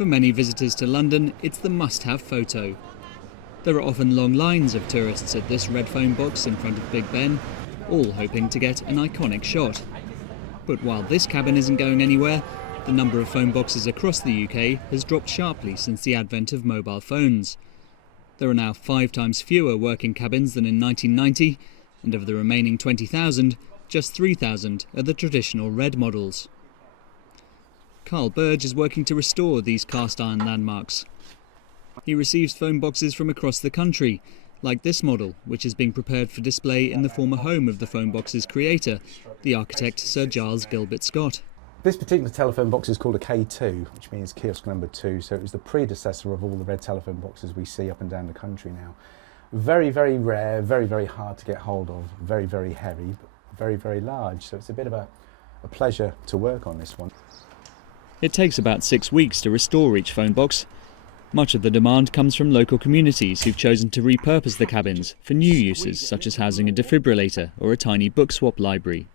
For many visitors to London, it's the must-have photo. There are often long lines of tourists at this red phone box in front of Big Ben, all hoping to get an iconic shot. But while this cabin isn't going anywhere, the number of phone boxes across the UK has dropped sharply since the advent of mobile phones. There are now 5 times fewer working cabins than in 1990, and of the remaining 20,000, just 3,000 are the traditional red models. Carl Burge is working to restore these cast-iron landmarks. He receives phone boxes from across the country, like this model, which is being prepared for display in the former home of the phone box's creator, the architect Sir Giles Gilbert Scott. This particular telephone box is called a K2, which means kiosk number 2, so it was the predecessor of all the red telephone boxes we see up and down the country now. Very, very rare, very, very hard to get hold of, very, very heavy, but very, very large, so it's a bit of a pleasure to work on this one. It takes about 6 weeks to restore each phone box. Much of the demand comes from local communities who've chosen to repurpose the cabins for new uses, such as housing a defibrillator or a tiny book swap library.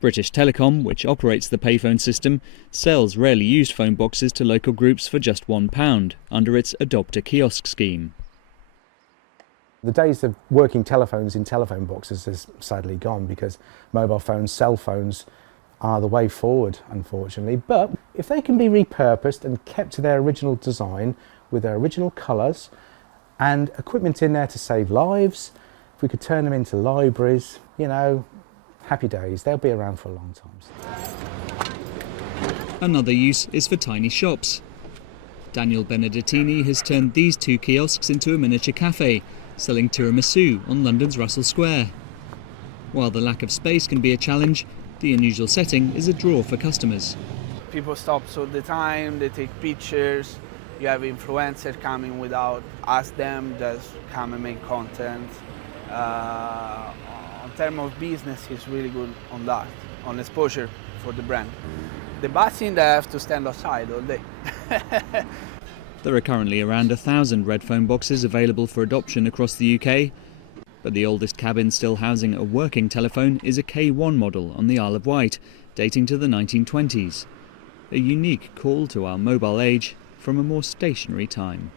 British Telecom, which operates the payphone system, sells rarely used phone boxes to local groups for just £1 under its Adopt a Kiosk scheme. The days of working telephones in telephone boxes is sadly gone because mobile phones, cell phones are the way forward, unfortunately. But if they can be repurposed and kept to their original design with their original colours and equipment in there to save lives, if we could turn them into libraries, you know, happy days. They'll be around for a long time. Another use is for tiny shops. Daniel Benedettini has turned these 2 kiosks into a miniature cafe, selling tiramisu on London's Russell Square. While the lack of space can be a challenge, the unusual setting is a draw for customers. People stop all the time, they take pictures, you have influencers coming without ask them, just come and make content. In terms of business, it's really good on that, on exposure for the brand. The bad thing, they have to stand outside all day. There are currently around 1,000 red phone boxes available for adoption across the UK, but the oldest cabin still housing a working telephone is a K1 model on the Isle of Wight, dating to the 1920s. A unique call to our mobile age from a more stationary time.